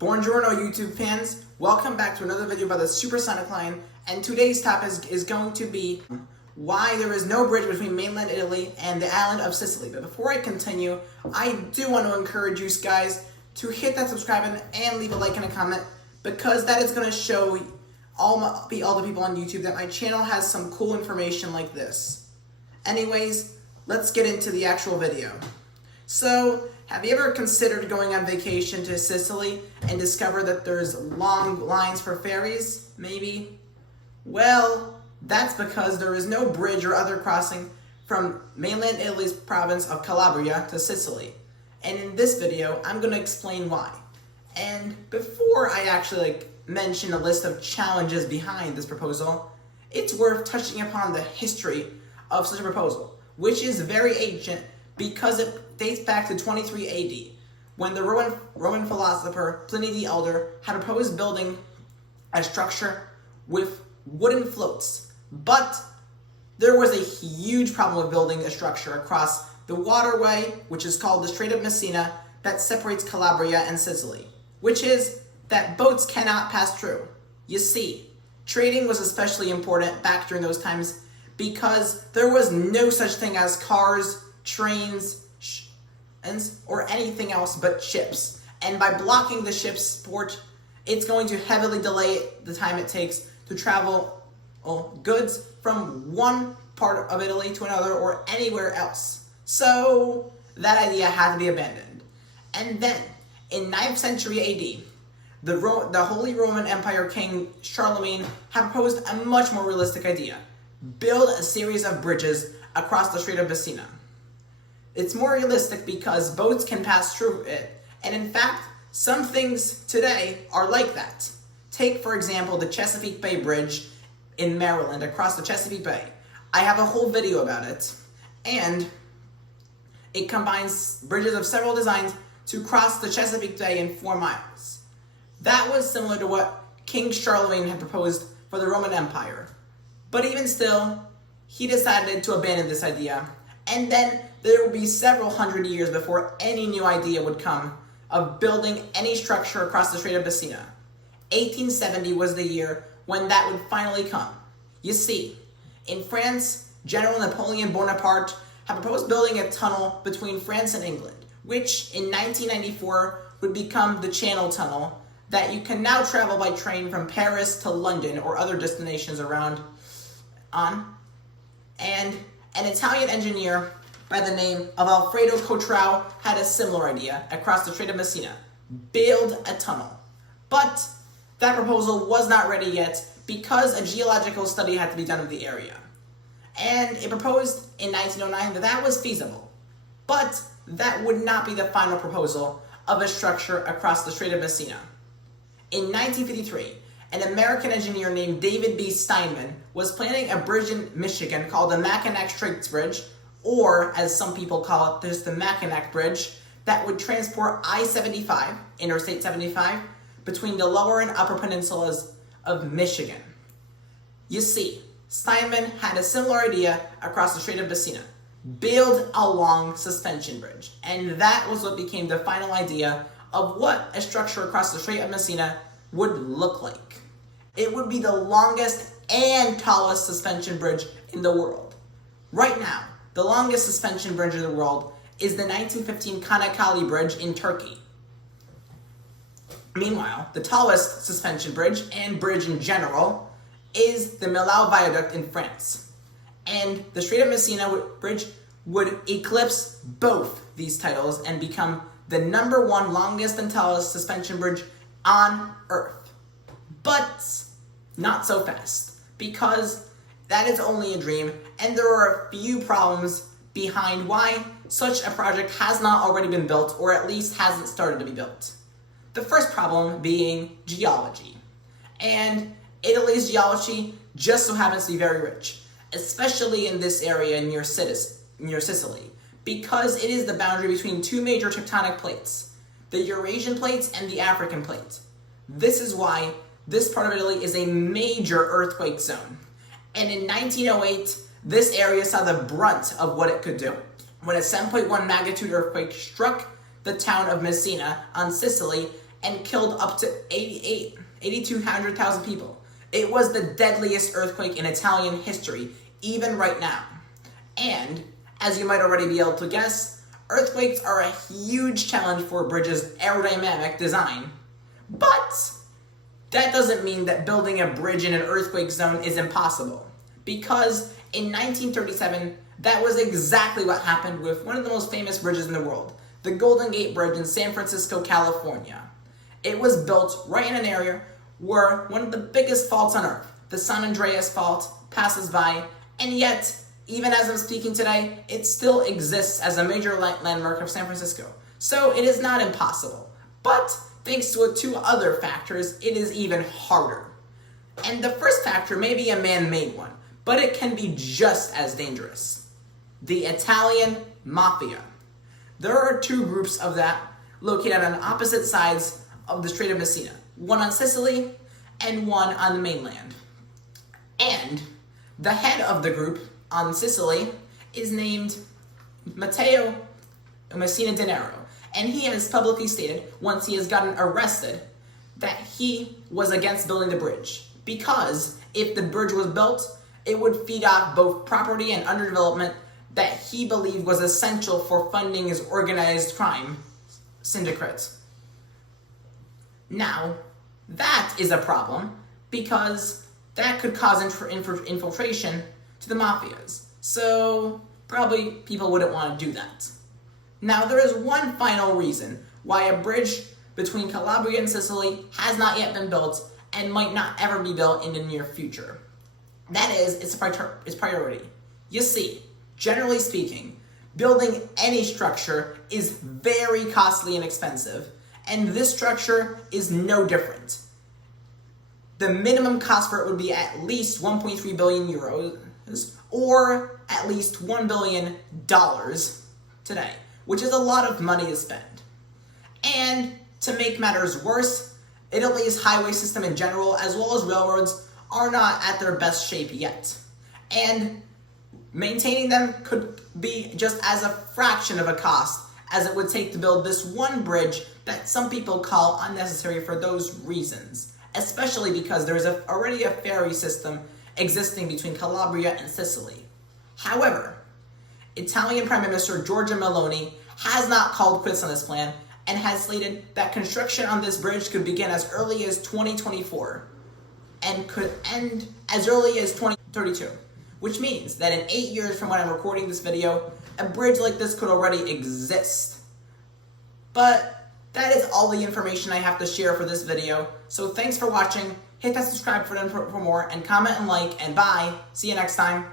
Buongiorno YouTube fans, welcome back to another video about the supersonic line, and today's topic is going to be why there is no bridge between mainland Italy and the island of Sicily. But before I continue, I do want to encourage you guys to hit that subscribe button and leave a like and a comment, because that is going to show all the people on YouTube that my channel has some cool information like this. Anyways, let's get into the actual video. So, have you ever considered going on vacation to Sicily and discover that there's long lines for ferries, maybe? Well, that's because there is no bridge or other crossing from mainland Italy's province of Calabria to Sicily. And in this video, I'm going to explain why. And before I actually mention a list of challenges behind this proposal, it's worth touching upon the history of such a proposal, which is very ancient because it dates back to 23 AD, when the Roman philosopher Pliny the Elder had proposed building a structure with wooden floats. But there was a huge problem with building a structure across the waterway, which is called the Strait of Messina, that separates Calabria and Sicily, which is that boats cannot pass through. You see, trading was especially important back during those times because there was no such thing as cars, trains, or anything else but ships. And by blocking the ship's port, it's going to heavily delay the time it takes to travel goods from one part of Italy to another or anywhere else. So that idea had to be abandoned. And then, in 9th century AD, the Holy Roman Empire King Charlemagne had proposed a much more realistic idea: build a series of bridges across the Strait of Messina. It's more realistic because boats can pass through it, and in fact, some things today are like that. Take, for example, the Chesapeake Bay Bridge in Maryland across the Chesapeake Bay. I have a whole video about it, and it combines bridges of several designs to cross the Chesapeake Bay in 4 miles. That was similar to what King Charlemagne had proposed for the Roman Empire. But even still, he decided to abandon this idea, and then there would be several hundred years before any new idea would come of building any structure across the Strait of Messina. 1870 was the year when that would finally come. You see, in France, General Napoleon Bonaparte had proposed building a tunnel between France and England, which in 1994 would become the Channel Tunnel that you can now travel by train from Paris to London or other destinations around on. And an Italian engineer by the name of Alfredo Cotrao had a similar idea across the Strait of Messina: build a tunnel. But that proposal was not ready yet because a geological study had to be done of the area. And it proposed in 1909 that that was feasible. But that would not be the final proposal of a structure across the Strait of Messina. In 1953, an American engineer named David B. Steinman was planning a bridge in Michigan called the Mackinac Straits Bridge, or as some people call it, just the Mackinac Bridge, that would transport I-75, Interstate 75, between the lower and upper peninsulas of Michigan. You see, Steinman had a similar idea across the Strait of Messina: build a long suspension bridge. And that was what became the final idea of what a structure across the Strait of Messina would look like. It would be the longest and tallest suspension bridge in the world. Right now, the longest suspension bridge in the world is the 1915 Kanakkale Bridge in Turkey. Meanwhile, the tallest suspension bridge, and bridge in general, is the Millau Viaduct in France. And the Strait of Messina Bridge would eclipse both these titles and become the #1 longest and tallest suspension bridge on Earth. But not so fast, because that is only a dream, and there are a few problems behind why such a project has not already been built, or at least hasn't started to be built. The first problem being geology. And Italy's geology just so happens to be very rich, especially in this area near Sicily, because it is the boundary between 2 major tectonic plates, the Eurasian plate and the African plate. This is why this part of Italy is a major earthquake zone. And in 1908, this area saw the brunt of what it could do, when a 7.1 magnitude earthquake struck the town of Messina on Sicily and killed up to 8,200,000 people. It was the deadliest earthquake in Italian history, even right now. And, as you might already be able to guess, earthquakes are a huge challenge for a bridge's aerodynamic design. But that doesn't mean that building a bridge in an earthquake zone is impossible. Because in 1937, that was exactly what happened with one of the most famous bridges in the world, the Golden Gate Bridge in San Francisco, California. It was built right in an area where one of the biggest faults on Earth, the San Andreas Fault, passes by, and yet, even as I'm speaking today, it still exists as a major landmark of San Francisco. So it is not impossible. But thanks to two other factors, it is even harder. And the first factor may be a man-made one, but it can be just as dangerous. The Italian Mafia. There are two groups of that located on opposite sides of the Strait of Messina, one on Sicily and one on the mainland. And the head of the group on Sicily is named Matteo Messina Denaro, and he has publicly stated, once he has gotten arrested, that he was against building the bridge, because if the bridge was built, it would feed off both property and underdevelopment that he believed was essential for funding his organized crime syndicate. Now, that is a problem, because that could cause infiltration to the mafias. So, probably people wouldn't want to do that. Now, there is one final reason why a bridge between Calabria and Sicily has not yet been built and might not ever be built in the near future. That is, its priority. You see, generally speaking, building any structure is very costly and expensive, and this structure is no different. The minimum cost for it would be at least 1.3 billion euros, or at least $1 billion today, which is a lot of money to spend. And to make matters worse, Italy's highway system in general, as well as railroads, are not at their best shape yet. And maintaining them could be just as a fraction of a cost as it would take to build this one bridge that some people call unnecessary for those reasons, especially because there is already a ferry system existing between Calabria and Sicily. However, Italian Prime Minister Giorgia Meloni has not called quits on this plan and has stated that construction on this bridge could begin as early as 2024 and could end as early as 2032, which means that in 8 years from when I'm recording this video, a bridge like this could already exist. But that is all the information I have to share for this video, so thanks for watching. Hit that subscribe button for more, and comment and like, and bye. See you next time.